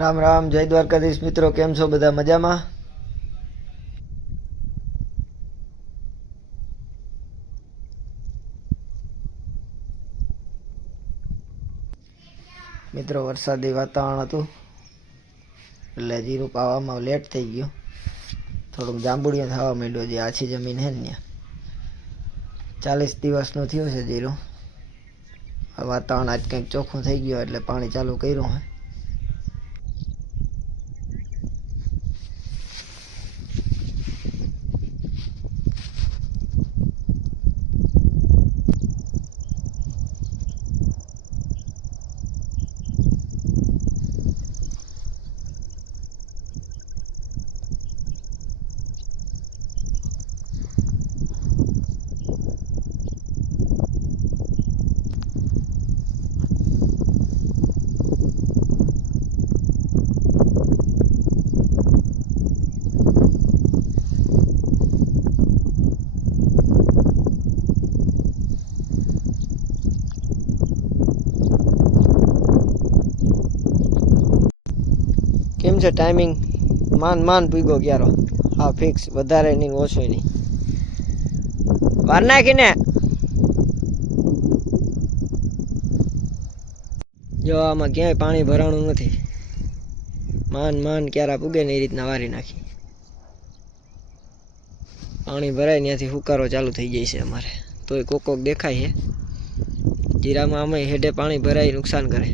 રામ રામ, જય દ્વારકાધીશ મિત્રો, કેમ છો બધા? મજામાં? મિત્રો વરસાદી વાતાવરણ હતું એટલે જીરું પાવામાં લેટ થઈ ગયું, થોડુંક જાંબુડિયું થવા માંડ્યું. જે આછી જમીન હે ને 40 દિવસનું થયું છે જીરું. વાતાવરણ આજ કંઈક ચોખ્ખું થઈ ગયું એટલે પાણી ચાલુ કર્યું હે. કેમ છે ટાઈમિંગ? માન પૂગ્યો ક્યારો. હા ફિક્સ, વધારે નહીં ઓછો નહીં. વાર નાખીને જો આમાં ક્યાંય પાણી ભરાણું નથી. માન ક્યારા પૂગે ને એ રીતના વારી નાખી. પાણી ભરાય ત્યાંથી હુકારો ચાલુ થઈ જાય છે અમારે. તોય કોક દેખાય છે. જીરામાં અમે હેડે પાણી ભરાય નુકસાન કરે.